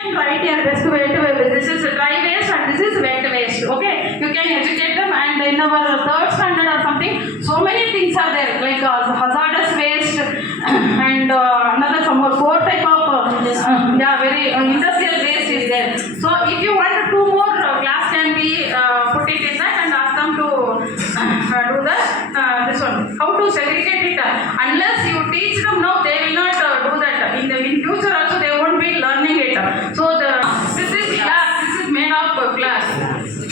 Write your best wet waste. This is dry waste and this is wet waste. Okay, you can educate them. And in our third standard or something, so many things are there like hazardous waste and another some more four type of very industrial waste is there. So if you want two more class can be put it in that and ask them to do the this one how to segregate it. Unless you teach them now, they will not do that. In future also they won't be learning it. So this is made of glass,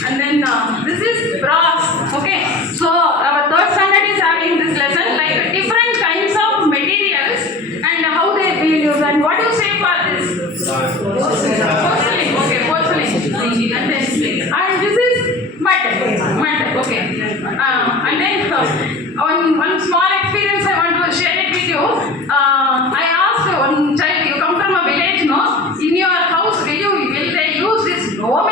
and then this is brass. Okay, so our third standard is having this lesson like different kinds of materials and how they be used. And what do you say for this? Porcelain. Okay, porcelain. And this is mud. Okay, and then one small experience I want to share it with you. I asked one child, you come from a village, no? In your house, will they use this? No,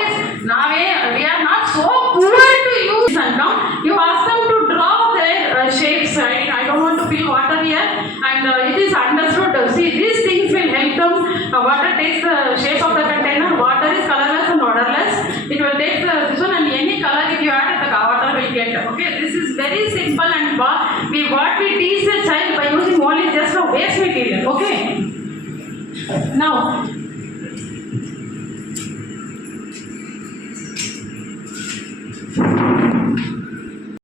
now we are not so poor to use. And now you ask them to draw their shapes. I don't want to fill water here, and it is understood. See, these things will help them. Water takes the shape of the container. Water is colorless and odorless. It will take this one, and any color if you add, the water will get. Okay, this is very simple, and what we teach the child by using only just a waste material. Okay. Now